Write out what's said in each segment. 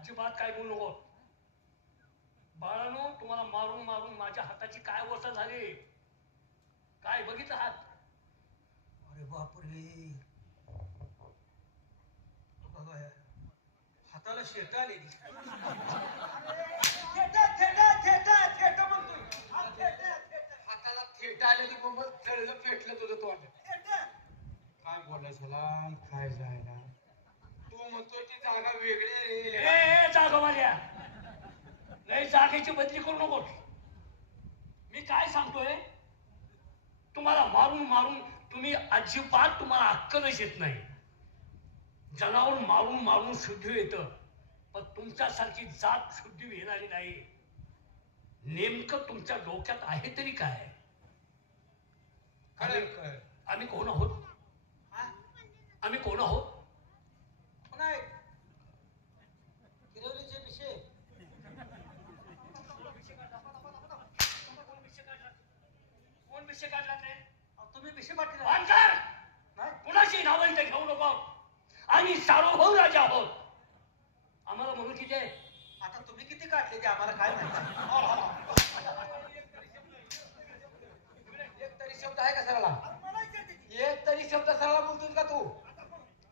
अजिबात काय बोलू नको. बाळानो, तुम्हाला मारून मारून माझ्या हाताची काय अवस्था झाली, काय बघितलं हात? अरे बापरे, हाताला शेट आलेली. हाताला थेट आलेली मग जळलं पेटलं तुझं तोंड. काय बोलायचं काय जायला, तू म्हणतोय ती जागा वेगळी. जागा माझ्या नाही, जागेची बदली करू नको. मी काय सांगतोय, तुम्हाला मारून मारून तुम्ही अजिबात तुम्हाला अक्कलच येत नाही. जनावर मारून मारून शुद्धी येतं, पण तुमच्यासारखी जात शुद्धी येणारी नाही. नेमकं तुमच्या डोक्यात आहे तरी काय? आम्ही कोण आहोत? आम्ही कोण आहोत? कोण विषय काढला ते? तुम्ही विषय पाटील कुणाची नावं इथे घेऊ नको. आम्ही सार्वभौम राजा आहोत. आम्हाला म्हणून किती आहे? आता तुम्ही किती काढले ते आम्हाला काय माहिती. एक तरी शब्द आहे का सरळा? एक तरी शब्द सरळा बोलतोस का तू?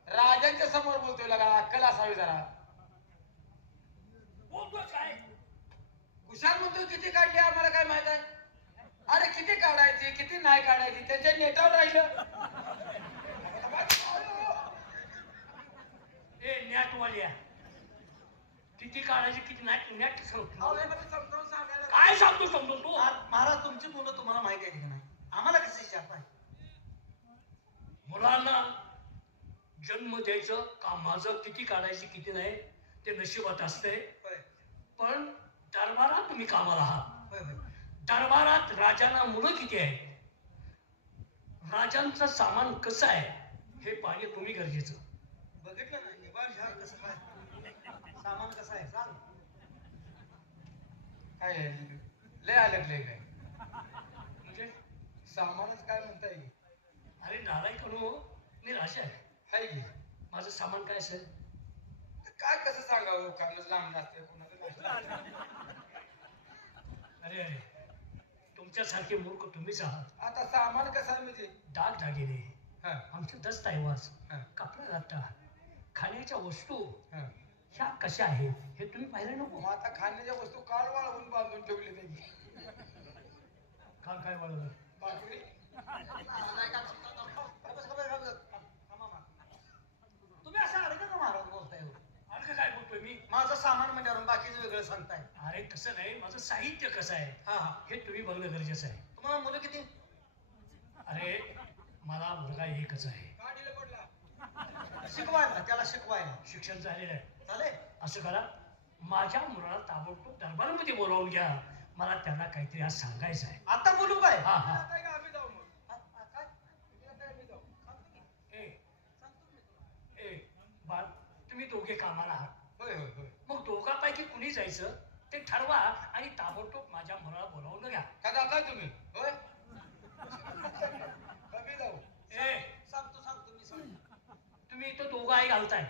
राजांच्या समोर बोलतोय, लगा अक्कल असावी जरा. बोलतोय काय? कुशाल म्हणतोय किती काढली आम्हाला काय माहित आहे? अरे किती काढायची किती नाही काढायची त्यांच्या नेटावर राहिलं. ए नॅटवाल्या, किती काढायची किती नाही नॅट सांगतो. समजावून सांगायला काय सांगतो समजून तू? महाराज तुमची मुलं तुम्हाला माहिती आहे की नाही? आम्हाला कशी विचारता आहे? मुलांना जन्म द्यायचं का माझं किती काढायची किती नाही ते नशिबात असते. पण दरबारात तुम्ही कामाला आहात. दरबारात राजांना मुलं किती आहेत, राजांचं सामान कसं आहे हे पाहणे तुम्ही गरजेचं. बघितलं नाही निवार झाड कसं काय, सामान कसं आहे सांग. काय लय अलगले काय म्हणजे सामानच काय म्हणता येईल. अरे नालायक करू, मी राजा आहे. हाय की माझं सामान काय असेल? काय कसं सांगावं, कामच लांब असते कोणाचं. अरे अरे, तुमच्यासारखे मूर्ख तुम्हीच आहात. आता सामान कसं आहे म्हणजे दागदागिने, हा आमचे दस्त ऐवज, हा कपडा लत्ता, खाण्याच्या वस्तू हा. ह्या कशा आहेत हे तुम्ही पाहिलं नको. मग आता खाण्याच्या वस्तू काल वाळवून बांधून ठेवली त्यांनी. काल काय वाढवलं? बाकरी तुम्ही असं अडकं का महाराज बोलताय हो? अडकं काय बोलतोय मी? माझं सामान म्हणजे बाकीचं वेगळं सांगताय. अरे तसं नाही, माझं साहित्य कसं आहे हा हा, हे तुम्ही बघणं गरजेचं आहे. तुम्हाला मुलं किती? अरे मला मुलगा एकच आहे. गाडीला पडला. शिकवायला, त्याला शिकवायला शिक्षण झालेलं आहे. चालेल. असं करा, माझ्या मुलाला ताबडतोब दरबारामध्ये बोलावून घ्या. मला त्यांना काहीतरी आज सांगायचं आहे. आता बोलू काय? हा हा. आता का आम्ही जाऊ मग? काय? आता आम्ही जाऊ. ए ए बाळ, तुम्ही दोघे कामाला आहात. होय होय होय. मग दोघांपैकी कुणी जायचं ते ठरवा आणि ताबडतोब माझ्या मुलाला बोलावून घ्या. का जाताय तुम्ही? होय आम्ही जाऊ. ए सांगतो मी सांगतो. तुम्ही इथं दोघं आई घालताय.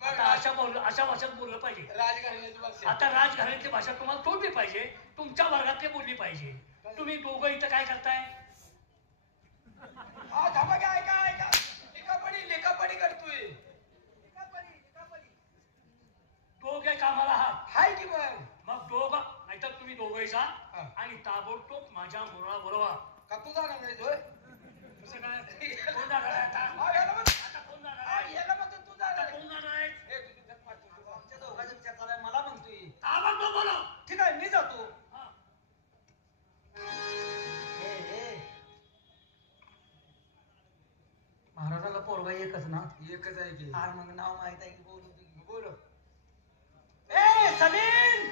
आता अशा भाषेत बोललं पाहिजे. राजघराण्याची भाषा. आता राजघराण्याची भाषा तुम्हाला तोडली पाहिजे, तुमच्या वर्गातले बोलली पाहिजे. तुम्ही दोघं इथं काय करताय? हा थांबा की, ऐका ऐका. लिखापडी करतोय. दोघे कामाला आहात. हाय की बघ. मग दोघं नाहीतर तुम्ही दोघंही जा हा. आणि ताबडतोब माझ्या मुलाला बोलवा. का तू जाणार नाही होय? कसं काय? कोण जाणार आहे आता? हा, याला बघ. आता कोण जाणार हा, आहे? याला म्हणतो तू आता जाणार. कोण जाणार आहे? ए, तुझी धप पाठ तुझी. आमच्या दोघांचा विचार चालाय, मला म्हणतोय. ताबडतोब बोलव. ठीक आहे, मी जातो. हा. महाराजाला पोरगा एकच ना? एकच आहे की. हा, मग नाव माहित आहे की बोलू. बोल. ए सलीम,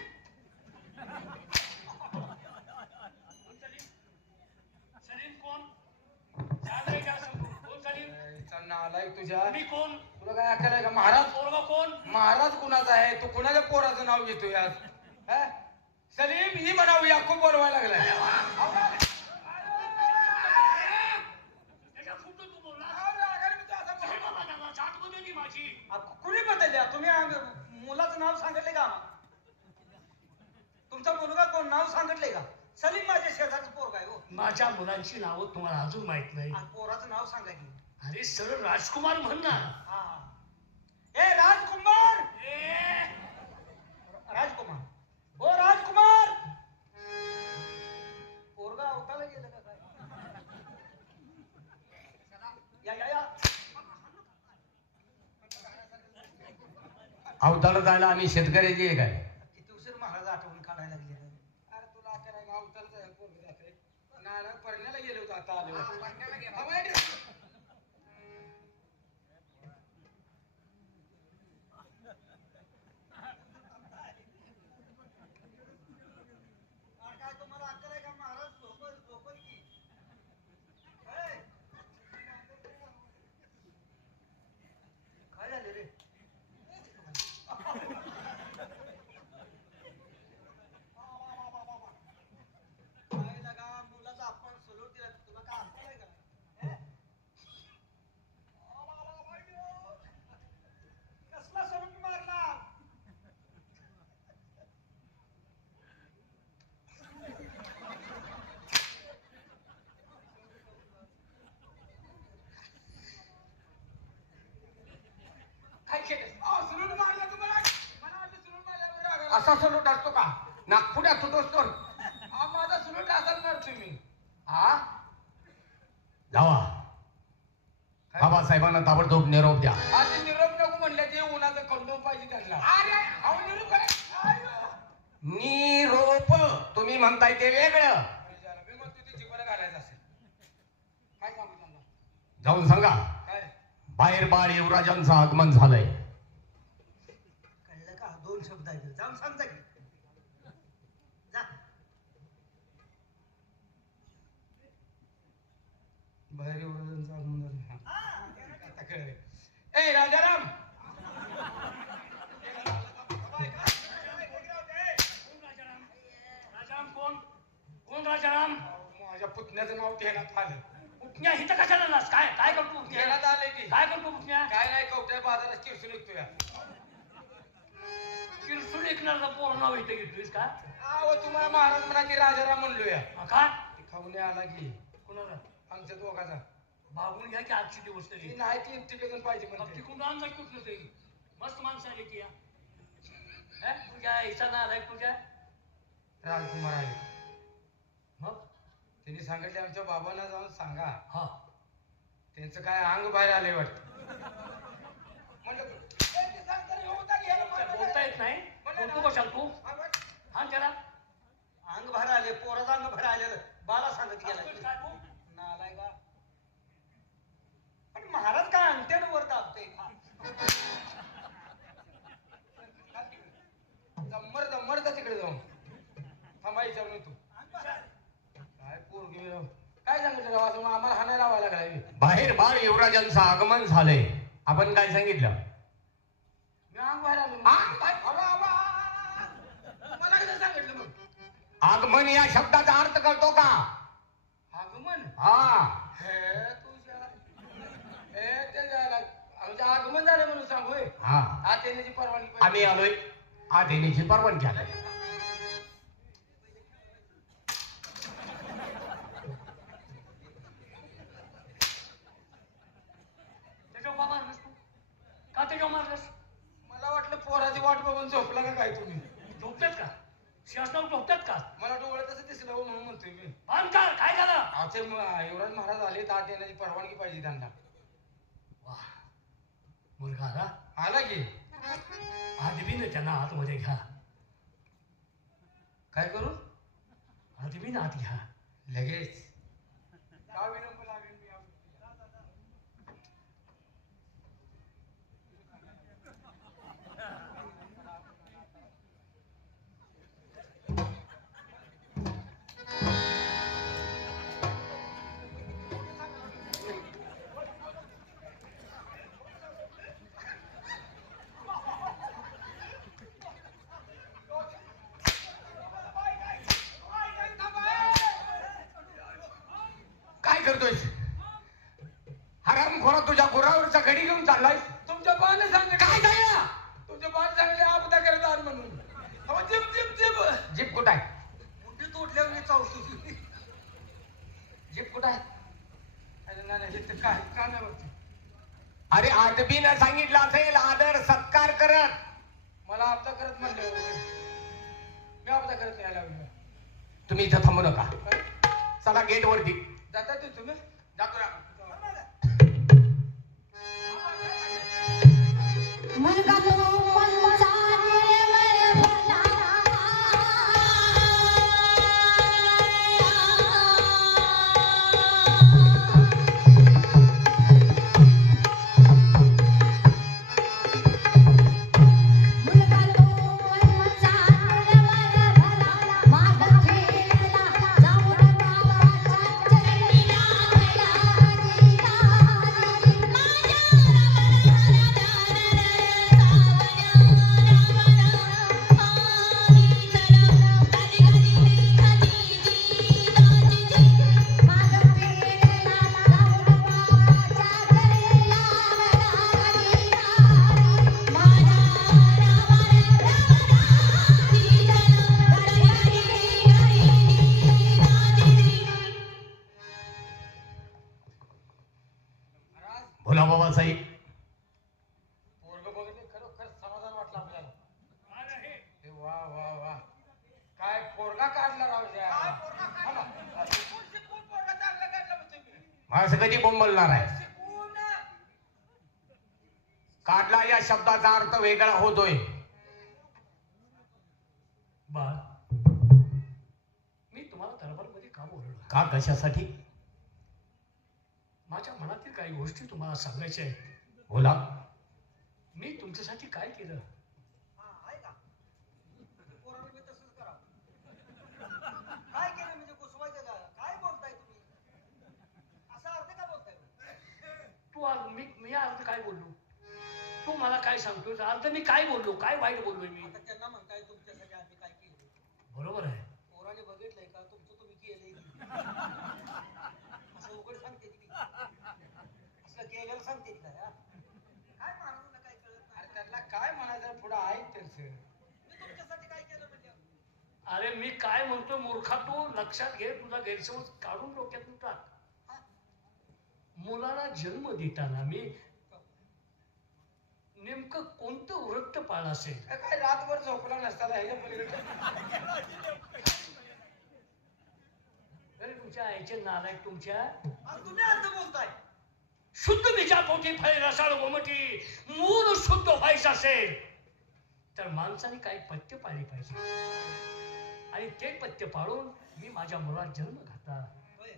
सलीम कोण? सांग रे, काय सांगू? कोण सलीम? नालायक तुझ्या. मी कोण? तुला काय अक्कल आहे का? महाराज पोरगा कोण? महाराज कुणाचा आहे? तू कुणाच्या पोराचं नाव घेतोय आज? हा? सलीम ही म्हणावं, याकूब बोलवायला लागलाय. त्याच्या फुटून तू बोलला. अरे, अगं मी तर असं हे बाबा, जात बदलली माझी. कुणी बदलल्या? तुम्ही मुलाचं नाव सांगितले का आम्हाला? तुमचा मुलगा कोण नाव सांगितले का? सलीम माझ्या शेजारचं पोरगा आहे हो. माझ्या मुलांची नावं तुम्हाला अजून माहित नाही. आणि पोराचं नाव सांगा की. अरे सरळ राजकुमार म्हण ना. हा. ए राजकुमार, ए, राजकुमार, ओ राजकुमार. पोरगा अवताला गेलं का काय? या या या. अवताला जायला आम्ही शेतकऱ्याची आहे काय? किती उशीर महाराज आठवण काढायला लागले. अरे तुला अकरा गाव उतरत पोरग जाते नाला परण्याला गेलो होतो आता आलो हा, वाईट. काय तुम्हाला अक्कल आहे का महाराज? झोपल की काय? काय झाले रे? काय लगा मुलाचा आपण सलूट दिला, तुला काय अक्कल आहे का? हे? कसला सलूट मारला? काय केलं? सुलून मारला तुम्हाला? मला वाटलं सुलून मारल्यावर राग आला. असा सुलूट असतो का? नागपुड्यात होतोस तर हा माझा सुलूट असणार तुम्ही हा जावा बाबासाहेबांना ताबडतोब निरोप द्या. आज निरोप नको म्हणले ते उन्हाचं कंडोम पाहिजे त्यांना. अरे अहो निरोप काय? निरोप तुम्ही म्हणताय ते वेगळं. मी म्हणतो ते जिभेला घालायचं असेल. काय सांगू त्यांना? जाऊन सांगा काय बाहेर बाळ युवराजांचं आगमन झालंय. कळलं का? दोन शब्द आहेत, जाऊन सांगता की. जा. बाहेर एवढं आगमन झालं. आता कळलं. ए राजाराम राजाराम कोण? कोण राजाराम? माझ्या पुतण्याचं नाव घेण्यात आलं. पुतण्या इथं कशाला आलास? काय काय करतो पुतण्या? घेण्यात आलंय की काय करतो पुतण्या? काय नाही कवट्या बाजारात किरसून विकतोय. किरसून ऐकणारा पोर नाव इथं घेतोयस का? अहो तुम्हाला महाराज म्हणा की राजाराम म्हणलोय. हा, काय? खाऊने आला की कोणाला? आमच्या दोघाचा. भागून घ्या की आजची दिवस ती तरी. नाही ती तिकडून पाहिजे म्हणते. तिकडून आणलं कुठलं तरी. मस्त माणसं आली की या. हे? तुझ्या हिचा ना आलाय तुझ्या? राजकुमार आले. मग? त्यांनी सांगितले आमच्या बाबांना जाऊन सांगा हा. त्यांचं काय अंग बाहेर आले वाटत. म्हणलं "ए, ते सांग तरी येऊ द्या घ्यायला काय मला बोलता येत नाही? बोलतो कशाला तू? हा, बघ. हा त्याला. अंग बाहेर आले, पोराचं अंग बाहेर आलेलं बाला सांगत गेला. असतोच काय तू? नालाय का? पण महाराज काय अंगठ्यानं वर दाबते? जम्मर जा तिकडे जाऊन थांबा विचारून तू काय पोरगी काय सांगितलं राव असं आम्हाला हाणायला लावायला लागलाय. बाहेर बाळ युवराजांचं आगमन झालंय. आपण काय सांगितलं? मी अंग बाहेर आलो. अंग बाहेर? अबा, अबा. मला कसं सांगितलं मग? आगमन या शब्दाचा अर्थ कळतो का? आगमन हा. हे तुझ्या हे ते जायला आमचं आगमन झालं म्हणून सांग होय. हा हा त्याची परवानगी पाहिजे. आम्ही आलोय आदेनीची परवानगी आलाय. त्याच्यावर का मारलंस तू? का त्याच्यावर मारलंस? मला वाटलं पोराची वाट बघून झोपला का काय तुम्ही. झोपतात का? शासनावर झोपतात का? मला डोळ्यात तसं दिसलं हो म्हणून म्हणतोय मी. भानकार काय झालं? आमचे युवराज महाराज आले ताट देण्याची परवानगी पाहिजे त्यांना. वा, मुलगा आला. आला की आदबीनं त्यांना आतमध्ये घ्या. काय करू आदबीनं आत घ्या. लगेच काय विनंती लागेल मी काय करतोय? हराम खोरा तुझ्या गुरावरचा घडी घेऊन चाललाय. तुमच्या बाने सांगितलं काय झालं? तुमच्या बाने सांगितले अरे आदबीनं सांगितलं असेल आदर सत्कार करत. मला आपदा करत म्हणलं मी आपदा करत नाही लागलो. तुम्ही इथं थांबू नका, चला गेट वरती जाता तू तुम्ही जातो ना. मुलगा तो मनचा निर्मळ भला. मुलगा तो मनचा निर्मळ भला. माग फेरला जाऊन बाबाच्या चरणीला गेला. बोला बाबासाहेब. पोरग बघितले खरोखर समाधान वाटलं आपल्याला. काय नाही. हे वा वा वा काय पोरगा काढला राव ज्या. शिकून पोरगा चांगला काढला म्हणतोय मी. माणसं कधी बोंबलणार आहे? शिकून काढला या शब्दाचा अर्थ वेगळा होतोय. बाळ, मी तुम्हाला दरबारमध्ये का बोलवलं? का, कशासाठी? माझ्या मनातील काही गोष्टी तुम्हाला सांगायच्या आहेत. बोला. मी तुमच्यासाठी काय केलं? आहे का पोराला मी तसंच करा. काय केलं म्हणजे घुसवायचं का? काय बोलताय तुम्ही? असा अर्थ का बोलताय? मी अर्थ काय बोललो? तू मला काय सांगतोय? अर्थ मी काय बोललो? काय वाईट बोललोय मी? आता त्यांना म्हणताय तुमच्यासाठी आम्ही काय केलं. बरोबर आहे. पोराने बघितलंय का तुमचं तुम्ही केलंय की? असं उघड सांगते की असं केलेलं सांगते का? हा? काय माणूस काय कळत नाही. अरे त्यांना काय म्हणायचं पुढे आहे त्यांचं. मी तुमच्यासाठी काय केलं म्हणजे? अरे मी काय म्हणतो मूर्खा, तू लक्षात घे, तुझा गैरसमज काढून डोक्यातून टाक. मुलाला जन्म देताना मी नेमकं कोणतं व्रत पाळलं असेल? काय रातभर झोपला नसताना ह्याच्या पलीकडे अरे तुमच्या आईचे नालायक, तुमच्या आणि तुम्ही अर्थ बोलताय. शुद्ध बीजा पोटी फळे रसाळ गोमटी मूळ शुद्ध व्हायचं असेल तर माणसाने काही पथ्य पाळली पाहिजे, आणि ते पथ्य पाळून मी माझ्या मुलाला जन्म घातला. होय.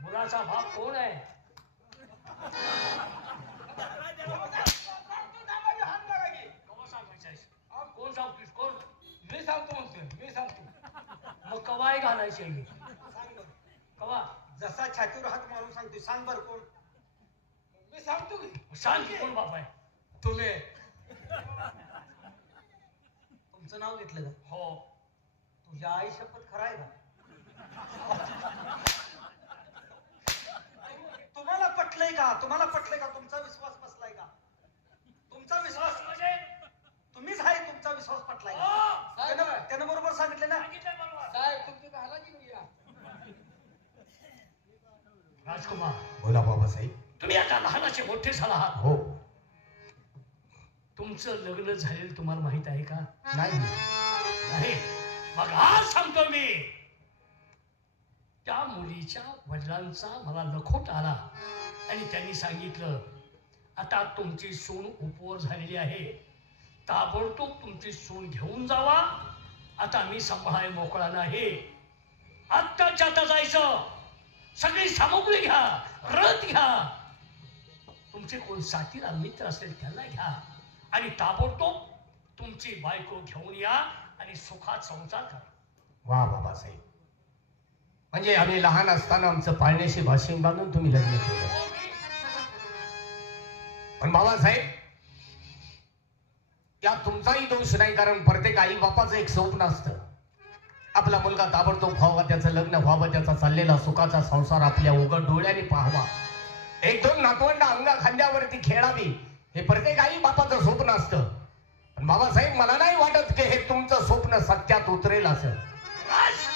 मुलाचा बाप कोण आहे? कवा सांगायचं आहेस? कोण सांगतोस? कोण? मी सांगतो म्हणतोय मी सांगतो. मग कवाय घालायची आहे? सांग बरं. कवा? जसा छातीवर हात मारून सांगतोय, सांग बरं कोण? मी सांगतो की सांग की कोण बाप आहे? तुम्ही. तुमचं नाव घेतलं का? हो. तुझ्या आई शपथ खरं आहे का? तुम्हाला पटलंय का? तुम्हाला पटलंय का? तुमचा विश्वास बसलाय का? तुमचा विश्वास म्हणजे तुम्हीच आहे, तुमचा विश्वास पटलाय का? हो. त्यानं बरोबर सांगितलं ना? सांगितलंय बरोबर. साहेब तुमची घाला की या. राजकुमार, बोला बाबासाहेब. तुम्ही आता लहानाचे मोठे झाला आहात. हो. तुमचं लग्न झालेलं तुम्हाला माहित आहे का? नाही. नाही. मग आज सांगतो मी, त्या मुलीच्या वडिलांचा मला लखोट आला आणि त्यांनी सांगितलं, आता तुमची सून उपवर झालेली आहे, ताबडतोब तुमची सून घेऊन जावा, आता मी सांभाळाय मोकळा नाही, आत्ताच्या आता जायचं, सगळी सामुग्री घ्या, रथ घ्या, तुमचे कोण साथीला मित्र असेल त्यांना घ्या, आणि ताबडतोब तुमची बायको घेऊन या आणि सुखात संसार करा. वा बाबासाहेब, म्हणजे आम्ही लहान असताना आमचं पाळण्याशी भाषण बांधून तुम्ही लग्न केलं. पण बाबासाहेब, यात तुमचाही दोष नाही, कारण प्रत्येक आई बापाचं एक स्वप्न असतं, आपला मुलगा ताबडतोब व्हावा, त्याचं लग्न व्हावं, त्याचा चाललेला सुखाचा संसार आपल्या उघड डोळ्याने पाहावा, एक दोन नातवंड अंगा खांद्यावरती खेळावी, हे प्रत्येक आई बापाचं स्वप्न असतं. पण बाबासाहेब, मला नाही वाटत की हे तुमचं स्वप्न सत्यात उतरेल असं.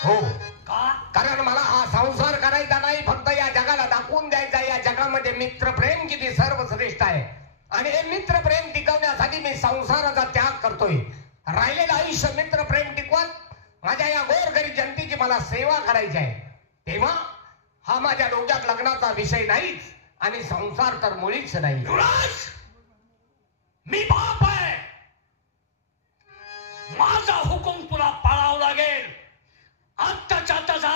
हो, का? कारण मला हा संसार करायचा नाही, फक्त या जगाला दाखवून द्यायचा, या जगामध्ये मित्र प्रेम किती सर्वश्रेष्ठ मित्र प्रेम टिकवण्यासाठी मी संसाराचा त्याग करतोय. राहिलेलं आयुष्य मित्र प्रेम टिकवत माझ्या या गोरगरीब जनतेची मला सेवा करायची आहे. तेव्हा हा माझ्या डोक्यात लग्नाचा विषय नाहीच आणि संसार तर मुळीच नाही. युवराज, मी बाप आहे. माझा हुकूम तुला पाळावा लागेल. आत्ताच्या आता जा.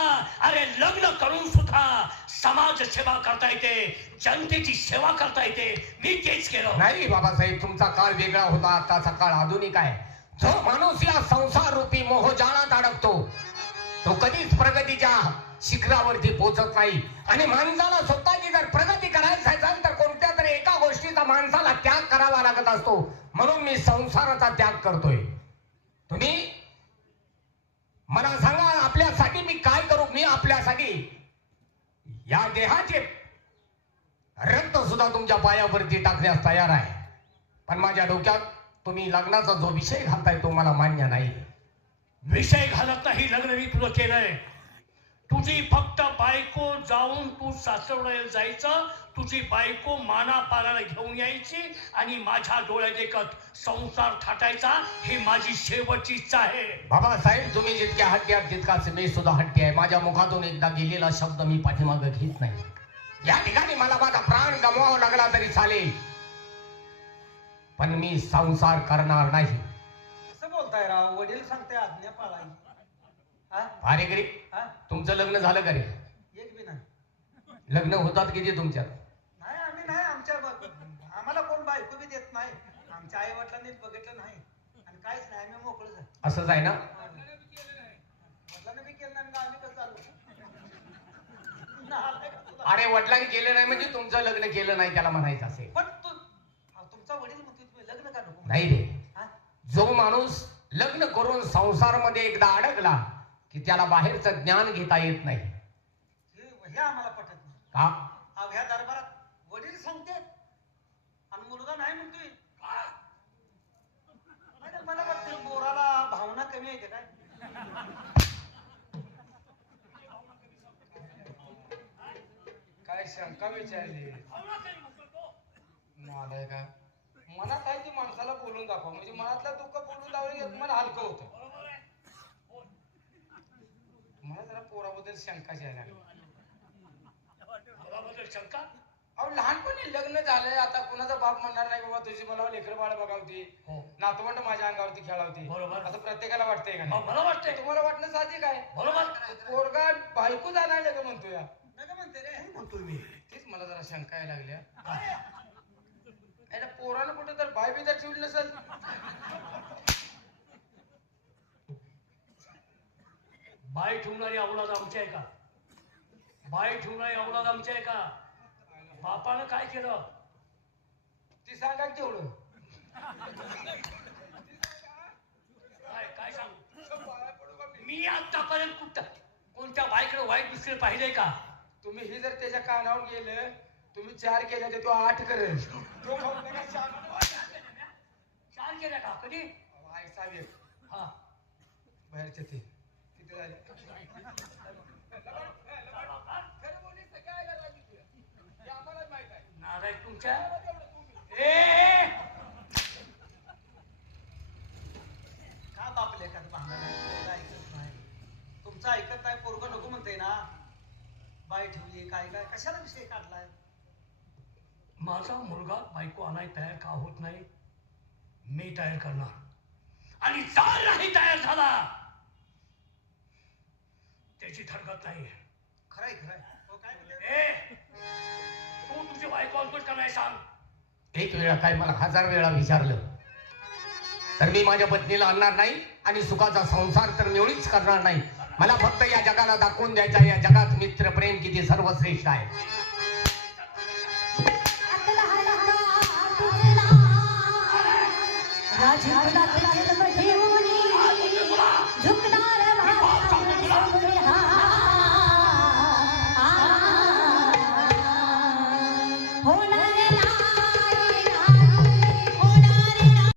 अरे लग्न करून सुद्धा समाज सेवा करता येते, जनतेची सेवा करता येते. मी तेच केलं. नाही बाबासाहेब, तुमचा काळ वेगळा होता, आताचा काळ आधुनिक आहे. जो माणूस या संसार रूपी मोहजाळात अडकतो तो कधीच प्रगतीच्या शिखरावरती पोहोचत नाही. आणि माणसाला स्वतःची जर प्रगती करायची असेल तर कोणत्या तरी एका गोष्टीचा माणसाला त्याग करावा लागत असतो. म्हणून मी संसाराचा त्याग करतोय. तुम्ही मला सांगा, आपल्यासाठी मी काय करू? मी आपल्यासाठी या देहाचे रक्त सुद्धा तुमच्या पायावरती टाकण्यास तयार आहे. पण माझ्या डोक्यात तुम्ही लग्नाचा जो विषय घालताय तो मला मान्य नाही. विषय घालत नाही. लग्न मी तुझं केलंय. तुझी फक्त बायको जाऊन तू सासरवाड्याला जायचं, तुझी बायको मानापाराला घेऊन यायची आणि माझ्या डोळ्यात एकत संसार थाटायचा. ही माझी शेवटची इच्छा आहे. बाबासाहेब, तुम्ही जितक्या हट्टी आहात तितकाच मी सुद्धा हट्टी आहे. माझ्या मुखातून एकदा गेलेला शब्द मी पाठीमागे घेत नाही. या ठिकाणी मला माझा प्राण गमवावा लागला तरी चालेल, पण मी संसार करणार नाही. कसं बोलताय राव? वडील सांगते आज्ञा पाळायची. हा अरे गरीब, हा तुमचं लग्न झालं का रे? एक बी नाही. लग्न होतात किती तुमच्यात? नाही, आम्ही नाही. आम्हाला कोण बायको बी देत नाही. आमच्या आई वडिलांनी बघितलं नाही आणि काहीच नाही. आम्ही मोकळं झालो. असंच आहे ना? वडिलांनी बी केलं नाही. आम्ही कसं चालू? नालायक तुला. अरे वडिलांनी केलं नाही म्हणजे तुमचं लग्न केलं नाही त्याला म्हणायचं असेल. पण तुमचा वडील म्हणतो तुम्ही लग्न का नको? नाही रे, हा? जो माणूस लग्न करून संसारामध्ये एकदा अडकला की त्याला बाहेरचं ज्ञान घेता येत नाही. हे आम्हाला पटत नाही. का? अहो, ह्या दरबारात वडील सांगतात आणि मुलगा नाही म्हणतोय. नाही, मला वाटतं पोराला भावना कमी आहे काय? काय शंका विचारली? नालाय का? मनात आहे ती माणसाला बोलून दाखवा, म्हणजे मनातलं दुःख बोलून दाखवलं मन हलकं होतं. मला जरा पोराबद्दल शंका यायला लागली. मुलाबद्दल शंका? अहो, लहानपणी लग्न झालंय, आता कुणाचा बाप म्हणणार नाही बाबा तुझी मला लेकर बाळ बघावती, हो. नातवंड माझ्या अंगावरती खेळावती. बरोबर. आता प्रत्येकाला वाटतंय का मग नाही? मला वाटतंय. तुम्हाला वाटणं साहजिक आहे. बरोबर. पोरगा बायको जाणार नाही का म्हणतो या? नका म्हणते रे. म्हणतोय मी. तेच मला जरा शंका यायला लागल्या. याला पोरानं कुठं तर बाय बी तर ठेवली नसेल. बाई ठेवणारी अवलाद आमची आहे का? बाई ठेवणारी अवलाद आमची आहे का? बापानं काय केलं? ती सांगा की तेवढं. काय काय सांगू? मी आतापर्यंत कोणत्या बाईकडे वाईट दृष्टीने पाहिलंय का? तुम्ही ही जर त्याच्या कानावर गेलं, तुम्ही 4 केले तर तो 8 करेल. तो म्हणतो का शाना? 4 केल्या का? कधी? आई साहेब हा. बाहेरचे ते किती झाले? नारायण तुमच्या ए का बाप लेखात भांडण आहे? पोरगं ऐकत नाही. तुमचं ऐकत नाही. पोरगं नको म्हणते ना. बाई ठेवली काय काय कशाला विषय काढलाय? माझा मुलगा बायको आणाय तयार का होत नाही? मी तयार करणार आणि जर नाही तयार झाला त्याची हरकत नाही. खरंय खरंय. हो काय म्हणते? ए तू तुझी बायको आणतोस का नाही सांग? एक वेळा काय मला 1000 वेळा विचारलं तर मी माझ्या पत्नीला आणणार नाही आणि सुखाचा संसार तर मिळूच करणार नाही. मला फक्त या जगाला दाखवून द्यायचा या जगात मित्र प्रेम किती सर्वश्रेष्ठ आहे. राजकुलात जन्म घेऊन